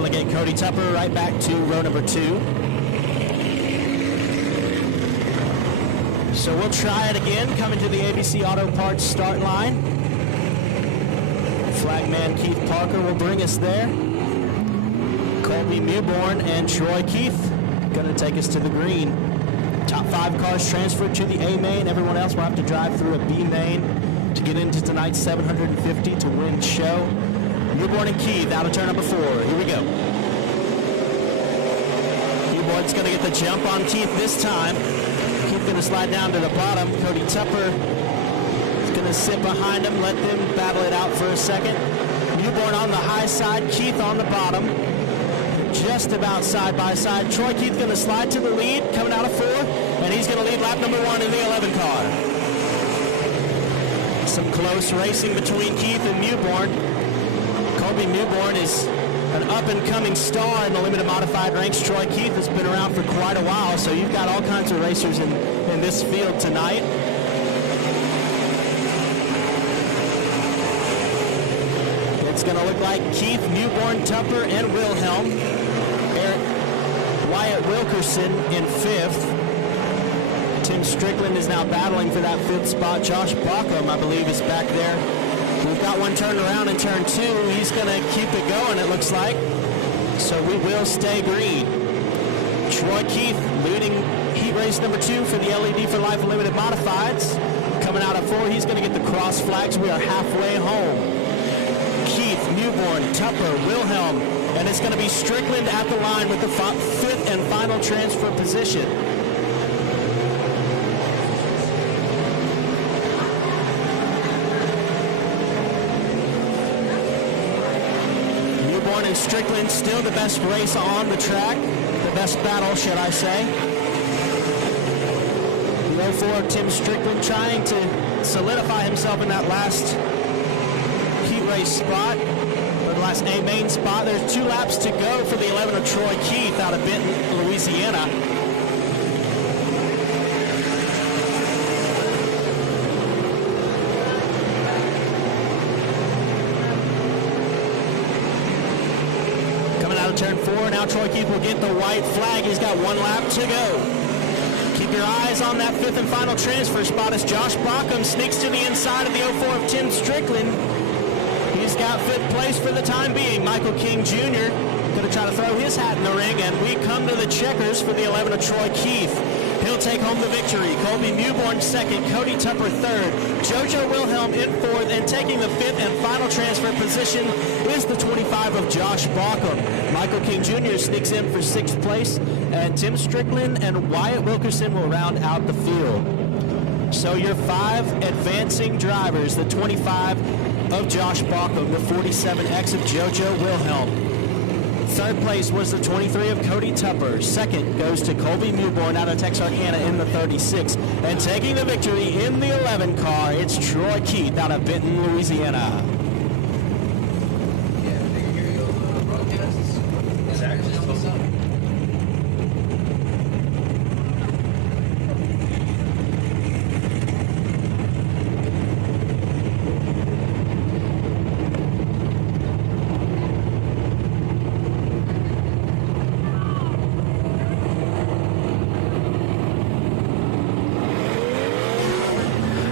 relegate Cody Tupper right back to row number 2. So we'll try it again, coming to the ABC Auto Parts start line. Flagman Keith Parker will bring us there. Colby Newborn and Troy Keith going to take us to the green. Top 5 cars transferred to the A main. Everyone else will have to drive through a B main to get into tonight's 750 to win show. Newborn and Keith out of turn number 4. Here we go. Newborn's going to get the jump on Keith this time. Keith going to slide down to the bottom. Cody Tupper is going to sit behind him, let them battle it out for a second. Newborn on the high side, Keith on the bottom. Just about side by side. Troy Keith going to slide to the lead, coming out of 4, and he's going to lead lap number 1 in the 11 car. Some close racing between Keith and Newborn. Colby Newborn is an up-and-coming star in the limited modified ranks. Troy Keith has been around for quite a while, so you've got all kinds of racers in this field tonight. It's going to look like Keith, Newborn, Tupper, and Wilhelm. Wyatt Wilkerson in 5th. Tim Strickland is now battling for that 5th spot. Josh Bauckham, I believe, is back there. We've got one turned around in turn 2. He's going to keep it going, it looks like. So we will stay green. Troy Keith leading heat race number 2 for the LED for Life Limited Modifieds. Coming out of 4, he's going to get the cross flags. We are halfway home. Keith, Newborn, Tupper, Wilhelm, and it's going to be Strickland at the line with the 5th and final transfer position. Newborn and Strickland still the best race on the track, the best battle, should I say. The 04 Tim Strickland trying to solidify himself in that last heat race spot, or the last A main spot. There's 2 laps to go for the 11 of Troy Keith out of Benton, Louisiana. Coming out of turn 4, now Troy Keith will get the white flag. He's got 1 lap to go. Keep your eyes on that 5th and final transfer spot as Josh Bauckham sneaks to the inside of the 04 of Tim Strickland. He's got 5th place for the time being. Michael King Jr. going to try to throw his hat in the ring, and we come to the checkers for the 11 of Troy Keith. He'll take home the victory. Colby Newborn 2nd, Cody Tupper 3rd, JoJo Wilhelm in 4th, and taking the 5th and final transfer position is the 25 of Josh Bauckham. Michael King Jr. sneaks in for 6th place, and Tim Strickland and Wyatt Wilkerson will round out the field. So your 5 advancing drivers, the 25 of Josh Bauckham, the 47X of JoJo Wilhelm. 3rd place was the 23 of Cody Tupper. 2nd goes to Colby Newborn out of Texarkana in the 36. And taking the victory in the 11 car, it's Troy Keith out of Benton, Louisiana.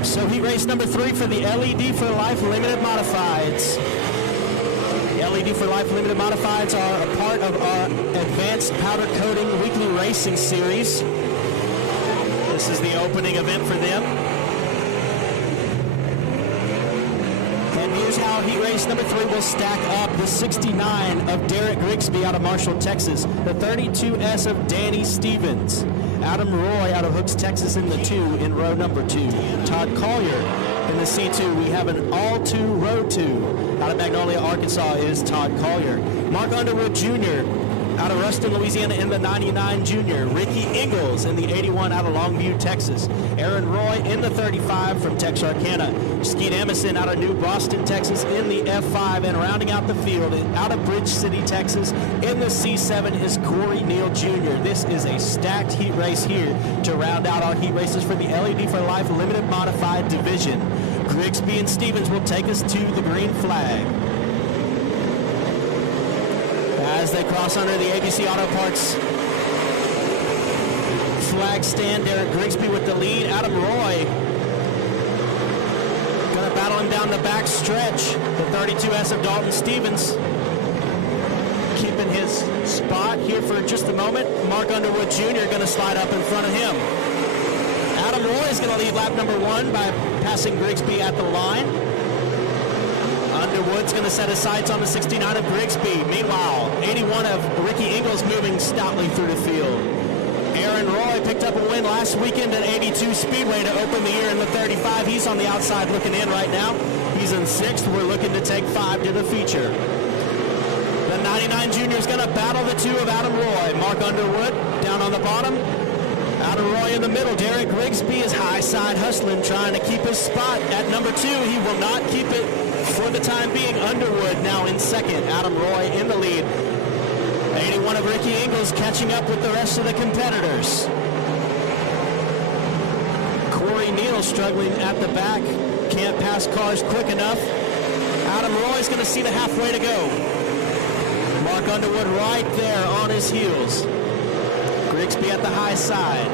So heat race number 3 for the LED for Life Limited Modifieds. The LED for Life Limited Modifieds are a part of our Advanced Powder Coating Weekly Racing Series. This is the opening event for them. And here's how heat race number 3 will stack up. The 69 of Derek Grigsby out of Marshall, Texas. The 32S of Danny Stevens. Adam Roy out of Hooks, Texas in the 2 in row number 2. Todd Collier in the C2. We have an all-2 row 2. Out of Magnolia, Arkansas is Todd Collier. Mark Underwood Jr. out of Ruston, Louisiana in the 99 Junior. Ricky Ingalls in the 81 out of Longview, Texas. Aaron Roy in the 35 from Texarkana. Skeet Emerson out of New Boston, Texas in the F5. And rounding out the field out of Bridge City, Texas in the C7 is Corey Neal Jr. This is a stacked heat race here to round out our heat races for the LED for Life Limited Modified Division. Grigsby and Stevens will take us to the green flag. As as they cross under the ABC Auto Parts flag stand. Derek Grigsby with the lead. Adam Roy going to battle him down the back stretch. The 32S of Dalton Stevens keeping his spot here for just a moment. Mark Underwood Jr. going to slide up in front of him. Adam Roy is going to lead lap number 1 by passing Grigsby at the line. Underwood's going to set his sights on the 69 of Grigsby. Meanwhile, 81 of Ricky Ingles moving stoutly through the field. Aaron Roy picked up a win last weekend at 82 Speedway to open the year in the 35. He's on the outside looking in right now. He's in 6th. We're looking to take 5 to the feature. The 99 Junior is going to battle the 2 of Adam Roy. Mark Underwood down on the bottom. Adam Roy in the middle. Derek Grigsby is high side hustling, trying to keep his spot at number 2. He will not keep it for the time being. Underwood now in 2nd. Adam Roy in the lead. 81 of Ricky Ingles catching up with the rest of the competitors. Corey Neal struggling at the back. Can't pass cars quick enough. Adam Roy's going to see the halfway to go. Mark Underwood right there on his heels. Grigsby at the high side.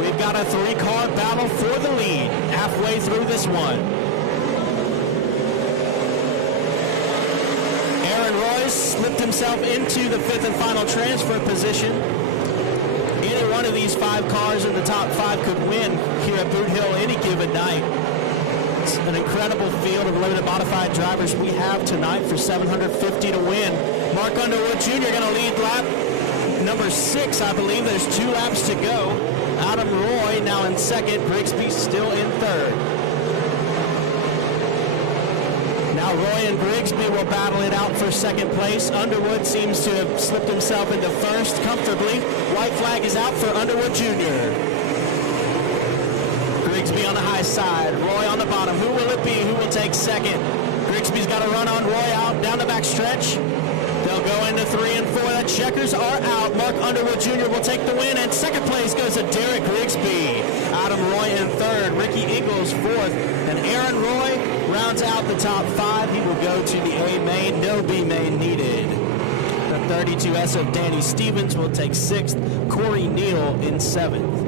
We've got a 3-car battle for the lead halfway through this one. Aaron Royce slipped himself into the 5th and final transfer position. Any one of these 5 cars in the top 5 could win here at Boothill any given night. It's an incredible field of limited modified drivers we have tonight for $750 to win. Mark Underwood Jr. going to lead lap number 6, I believe. There's 2 laps to go. Adam Roy now in 2nd. Grigsby still in 3rd. Now Roy and Grigsby will battle it out for 2nd place. Underwood seems to have slipped himself into 1st comfortably. White flag is out for Underwood Jr. Grigsby on the high side. Roy on the bottom. Who will it be? Who will take 2nd? Grigsby's got to run on Roy out down the back stretch. They'll go into 3 and 4. The checkers are out. Mark Underwood Jr. will take the win, and 2nd place goes to Derek Grigsby. Adam Roy in 3rd. Ricky Ingles 4th. And Aaron Roy rounds out the top 5. He will go to the A main. No B main needed. The 32S of Danny Stevens will take 6th. Corey Neal in 7th.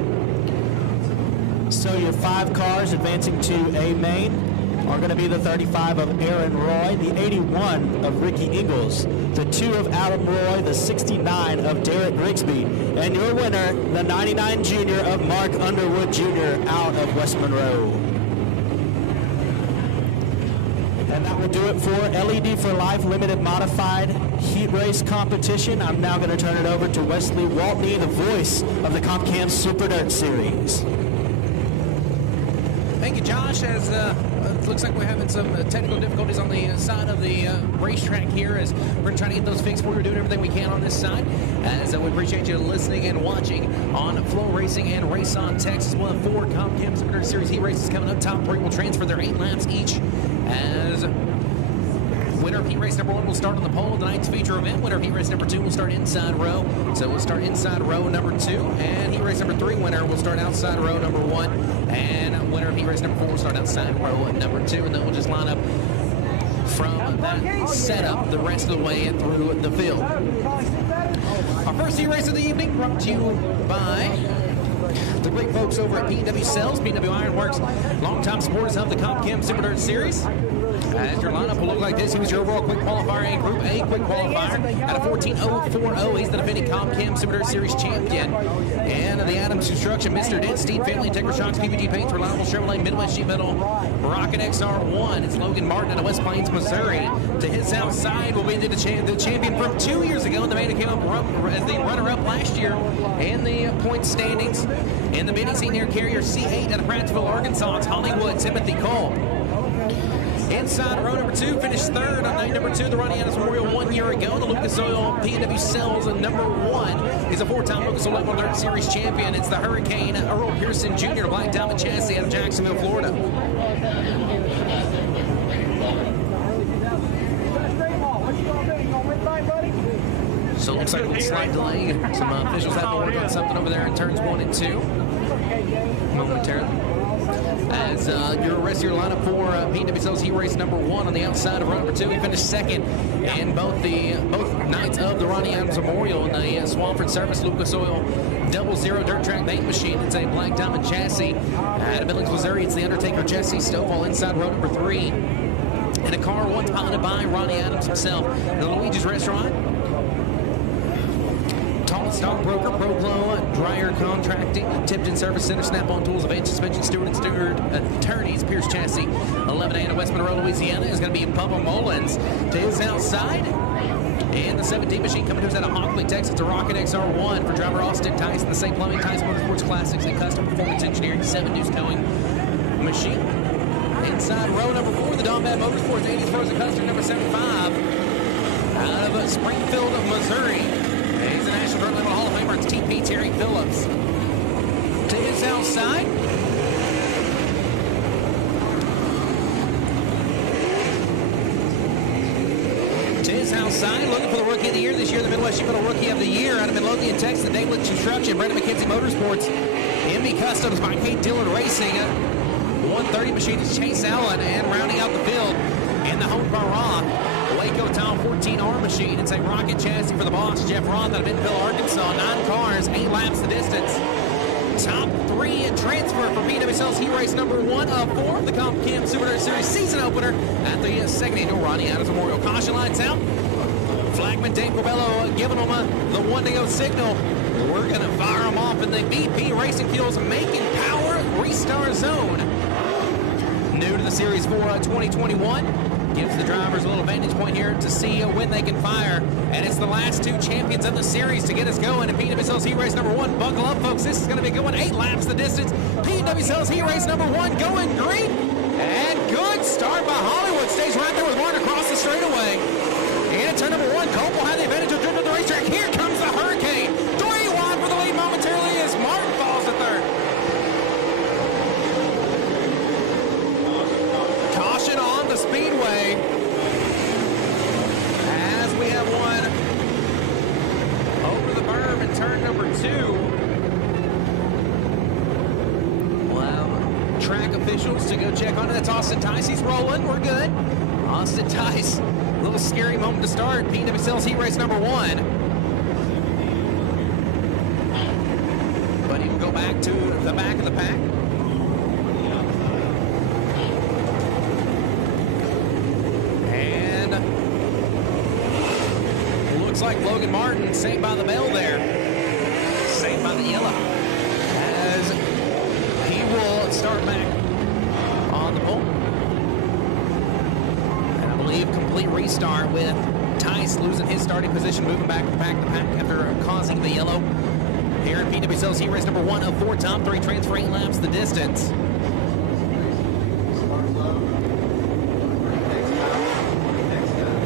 So your 5 cars advancing to A main are going to be the 35 of Aaron Roy, the 81 of Ricky Ingles, the 2 of Adam Roy, the 69 of Derek Grigsby, and your winner, the 99 Junior of Mark Underwood Jr. out of West Monroe. And that will do it for LED for Life Limited Modified Heat Race Competition. I'm now going to turn it over to Wesley Waltney, the voice of the Comp Cam Super Dirt Series. Thank you, Josh. As it looks like we're having some technical difficulties on the side of the racetrack here, as we're trying to get those fixed. We're doing everything we can on this side. As we appreciate you listening and watching on Flow Racing and Race on Texas. We'll have 4 Comp Cam Super Dirt Series heat races coming up. Top 3 will transfer their 8 laps each. As winner of heat race number 1 will start on the pole of tonight's feature event. Winner of heat race number 2 will start inside row. So we'll start inside row number 2. And heat race number 3 winner will start outside row number 1. And winner of heat race number 4 will start outside row number 2. And then we'll just line up from that setup the rest of the way through the field. Our first heat race of the evening brought to you by the great folks over at P&W Cells, P&W Ironworks, longtime supporters of the Comp Cam Super Dirt Series. As your lineup will look like this, he was your overall quick qualifier and Group A quick qualifier at a 14.040. He's the defending Comp Cam Super Dirt Series champion. And the Adams Construction, Mr. Dent, Steve Family, Integra Shocks, PPG Paints, Reliable Chevrolet, Midwest Sheet Metal, Rocket XR1. It's Logan Martin out of West Plains, Missouri. To his south side will be the champion from 2 years ago, and the man who came up as the runner-up last year in the points standings. In the mini senior carrier C8 out of Prattsville, Arkansas, it's Hollywood Timothy Cole. Inside row number 2, finished 3rd on night number 2, the Ronny Memorial 1 year ago. The Lucas Oil P&W Cells number 1 is a 4-time Lucas Oil Dirt Series champion. It's the Hurricane Earl Pearson Jr. Black Diamond Chassis out of Jacksonville, Florida. So it looks like a slight delay. Some officials have to work on something over there in turns 1 and 2 momentarily. As as your rest of your lineup for PWSL's Heat Race number 1 on the outside of row number 2. He finished second in both nights of the Ronny Adams Memorial in the Swampford Service Lucas Oil 00 dirt track paint machine. It's a black diamond chassis. Out of Billings, Missouri, it's the Undertaker Jesse Stovall inside row number 3. And a car one piloted by Ronny Adams himself. The Luigi's Restaurant. Tall Stockbroker, ProGlow, Dryer Contracting, Tipton Service Center, Snap-on Tools, Advanced Suspension, Stewart & Stewart Attorneys, Pierce Chassis, 11A in West Monroe, Louisiana, is going to be Bubba Mullins to his outside. And the 17 machine coming to us out of Hockley, Texas, the Rocket XR1 for driver Austin Tyson, the St. Plumbing, Tyson Motorsports Classics, and Custom Performance Engineering, 7 Deuce Towing machine. Inside row number 4, the Don Bad Motorsports 80s Frozen Custom number 75 out of Springfield, Missouri. He's a National Dirt Level Hall of Famer. It's TP Terry Phillips. To his outside. To his outside, looking for the Rookie of the Year this year, the Midwest Sheet Metal Rookie of the Year out of Midlothian, Texas, the David Construction, Brandon McKenzie Motorsports, MB Customs by Kate Dillard Racing. 130 machine is Chase Allen, and rounding out the field in the Home Bar Roth, Waco Tile 14R machine. It's a rocket chassis for the boss, Jeff Roth, out of Bentonville, Arkansas. 9 cars, 8 laps the distance. Top 3 transfer for PWSL's Heat Race number 1 of 4 of the Comp Cam Super Dirt Series season opener at the second annual Ronny Adams Memorial. Caution lights out. Flagman Dave Corbello giving them the 1-to-go signal. We're going to fire them off in the VP Racing Fuels Making Power Restart Zone. New to the series for 2021. Gives the drivers a little vantage point here to see when they can fire. And it's the last 2 champions of the series to get us going in PWSL's Heat Race number 1. Buckle up, folks. This is going to be going 8 laps the distance. PWSL's Heat Race number 1 going green. And good start by Hollywood. Stays right there with Martin across the straightaway. And at turn number 1, Cope will have the advantage of dribbling the racetrack. Here comes the Hurricane. 3 wide for the lead momentarily as Martin falls to third. Caution on the Speedway as we have one over the berm in turn number 2. Well, track officials to go check on it. That's Austin Tice. He's rolling. We're good. Austin Tice, a little scary moment to start. PWSL's Heat Race number 1. But he will go back to the back of the pack. Like Logan Martin saved by the bell there, saved by the yellow, as he will start back on the pole. And I believe complete restart with Tice losing his starting position, moving back to the pack after causing the yellow. Here in PWSL's Heat Race number 1 of 4, top 3 transfer 8 laps the distance.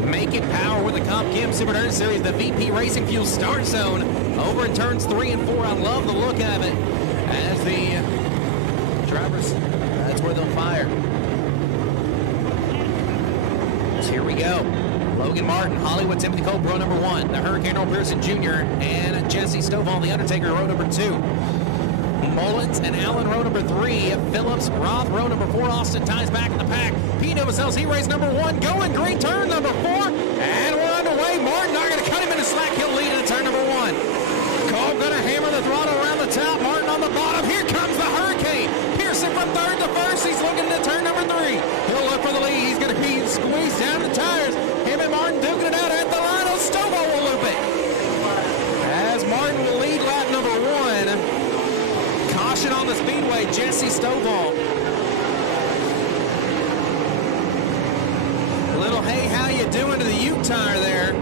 Making power with the Comp Chem Super Dirt Series, the VP Racing Fuel start zone over in turns 3 and 4. I love the look of it as the drivers, that's where they'll fire. So here we go. Logan Martin, Hollywood Timothy Cole, row number 1. The Hurricane Earl Pearson Jr. and Jesse Stovall, the Undertaker, row number 2. Mullins and Allen, row number 3. Phillips, Roth, row number 4. Austin Tice back in the pack. PWSL's Heat Race number 1 going green, turn number 4. And we're underway. Martin not going to cut him in a slack. He'll lead into turn number 1. Cole going to hammer the throttle around the top. Martin on the bottom. Here comes the Hurricane. Pearson from 3rd to 1st. He's looking to turn number 3. He'll look for the lead. He's going to be squeezed down the tires. Him and Martin duking it out at the line. Oh, Stovall will loop it. As Martin will lead lap number 1. Caution on the Speedway, Jesse Stovall. Little hey, how you doing to the Ute tire there.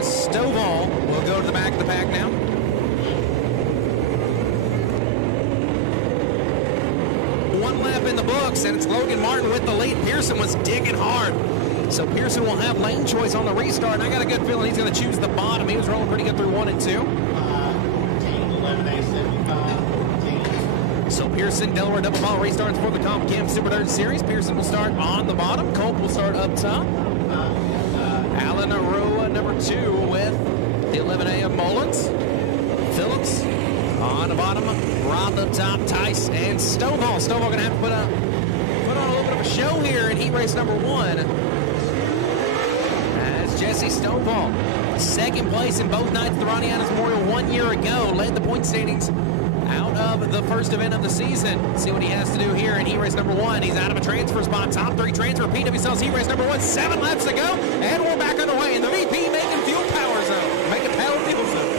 Stovall will go to the back of the pack now. One lap in the books, and it's Logan Martin with the lead. Pearson was digging hard. So Pearson will have lane choice on the restart, and I got a good feeling he's going to choose the bottom. He was rolling pretty good through 1 and 2. So Pearson, Delaware double ball restarts for the Comp Chem Super Dirt Series. Pearson will start on the bottom. Culp will start up top. Allen, row number 2 with the 11A of Mullins. Phillips On the bottom, Rob up top, Tice and Stovall. Stovall going to have to put on a little bit of a show here in heat race number 1. As Jesse Stovall, second place in both nights at the Ronny Memorial 1 year ago, led the point standings out of the first event of the season. See what he has to do here in heat race number 1. He's out of a transfer spot. Top 3 transfer. PWSL's heat race number 1. 7 laps to go. And we're back underway in the VP making fuel power zone. Making power fuel zone.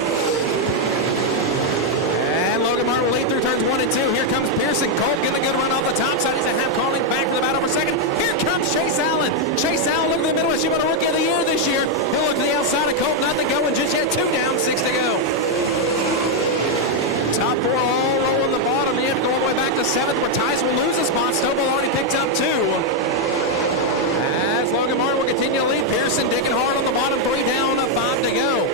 And Logan Martin will lead through turns 1 and 2. Here comes Pearson. Colt getting a good run off the top side. He's a half calling back to the battle for second. Here comes Chase Allen. Chase Allen, look at the middle. She won a rookie of the year this year. He'll look to the outside of Colt. Nothing going just yet. 2 down, 6 to go. Top 4 all rolling the bottom. You have to go all the way back to 7th where Tice will lose a spot. Stovall already picked up 2. As Logan Martin will continue to lead. Pearson digging hard on the bottom. 3 down, 5 to go.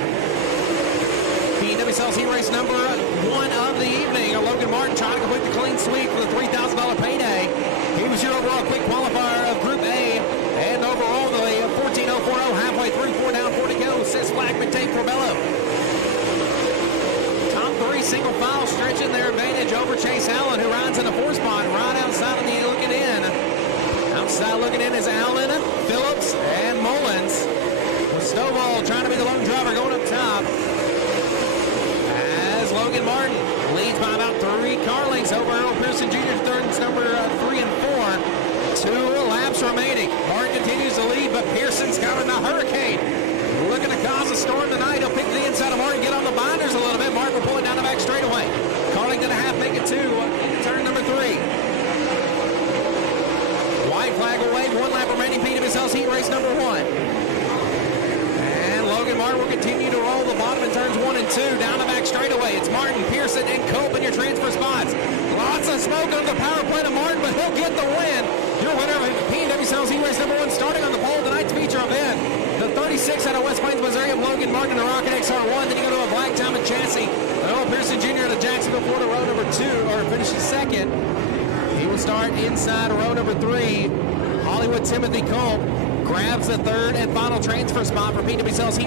PWSL's heat race number 1 of the evening. Logan Martin trying to complete the clean sweep for the $3,000 payday. He was your overall quick qualifier of Group A. And overall, the 14.040 halfway through. 4 down, 4 to go. Says Flagman Tate Corbello. Top 3 single file stretching their advantage over Chase Allen, who rides in the 4 spot right outside of the looking in. Outside looking in is Allen, Phillips, and Mullins. Stovall trying to be the lone driver going up top. As Logan Martin leads by about 3 car lengths over Earl Pearson Jr. Turns number 3 and 4. 2 laps remaining. Martin continues to lead, but Pearson's got a hurricane. Looking to cause a storm tonight. He'll pick the inside of Martin, get on the binders a little bit. Martin will pull it down the back straightaway. Carlington a half, make it 2 into turn number 3. White flag will wave. 1 lap remaining. PWSL's heat race number 1. And Logan Martin will continue to roll the bottom in turns 1 and 2. Down the back straightaway. It's Martin, Pearson, and Cope in your transfer spots. Lots of smoke on the power play to Martin, but he'll get the win. Your winner of PWSL's heat race number 1, starting on the pole of tonight's feature event. The 36 out of West Plains, Missouri of Logan Martin in the Rocket XR1. Then you go to a black diamond chassis. Noah Pearson Jr. out of Jacksonville, Florida, row number 2, or finishes 2nd. He will start inside row number 3. Hollywood Timothy Culp grabs the 3rd and final transfer spot for PWSL's heat